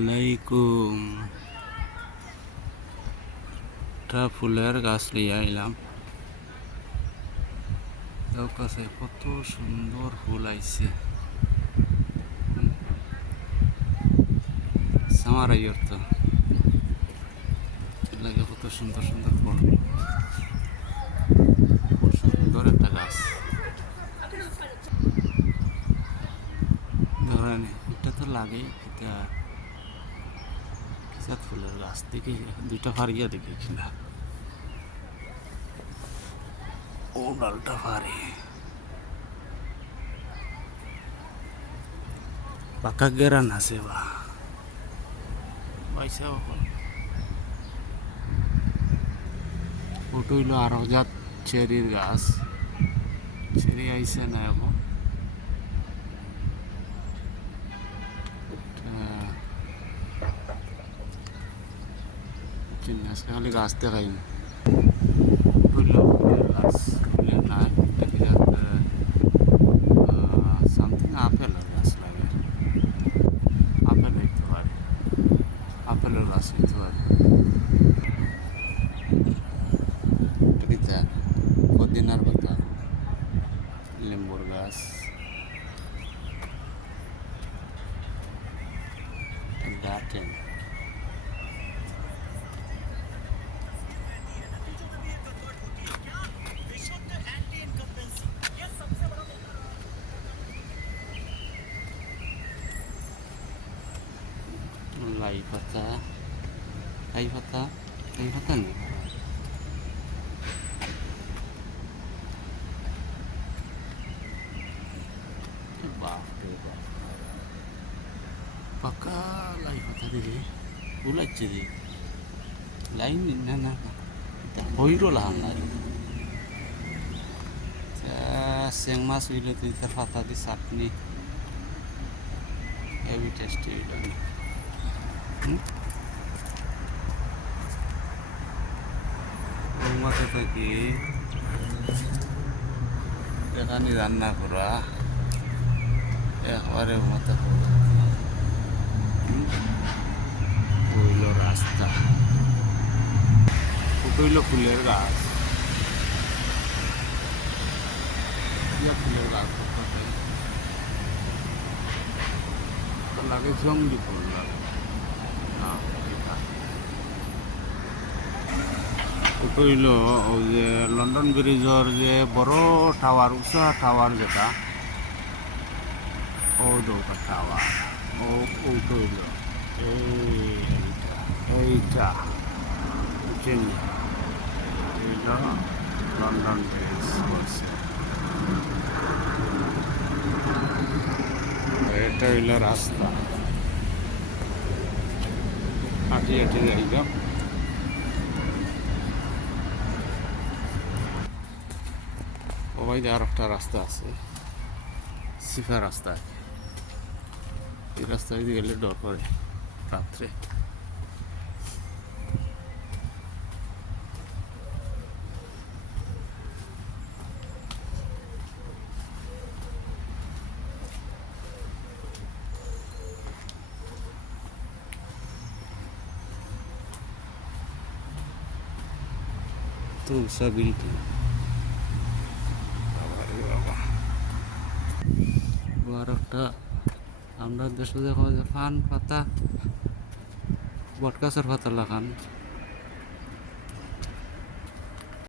আলাইকুম। একটা ফুলের গাছ নিয়ে আইলাম। কাছে কত সুন্দর ফুল আইছে। সামার আইয়র তো লাগে কত সুন্দর সুন্দর ফুল। খুব সুন্দর একটা গাছ। ধরেন এটা তো লাগেই এটা কিসাত ফুলের গাছ দেখে দুইটা ফারিয়া দেখে কিনা ও ডালটা ফারে পাকা গেরান আছে বা পয়সা ওটা হইলো 8,000 চেরির গাছ। চেরি আইসে না এখন আজকে খালি গাছ দেখাই ফুলের গাছ ফুলের না সামথিং আপেলের গাছ লাগে। আপেল হইতে পারে, আপেলের গাছ হইতে পারে। পদিনার পাতা, লেম্বুর গাছ, গার্ডেন। লাই পাতা, লাই পাতা, লাই পাতা নেই। পাকা লাই পাতা দিলে ফুল আছে রে লাইন না না হইরো লাহান না চেং মাছ হইলে তুই তার পাতা দিয়ে চাটনি হেভি টেস্টি হইল। মাথা থাকি এখানে রান্না করা একবারে মাথা হইল রাস্তা হইল ফুলের গাছ। ফুলের গাছ লাগে জঙ্গলি ফুল লাগে না। হইল ওই যে লন্ডন ব্রিজের যে বড় টাওয়ার উষা টাওয়ার যেটা ও দৌকা টাওয়ার ও হইল এইটা লন্ডন ব্রিজ বলছে। এটা হইল রাস্তা হাঁটি হাঁটি যাইলাম। ওই আর একটা রাস্তা আছে সিফা রাস্তা। এই রাস্তায় দিয়ে গেলে ডর করে রাত্রে। তো বিল্ডিং আর একটা আমরা দেশে দেখো যে পান পাতা বটগাছের পাতা লাগান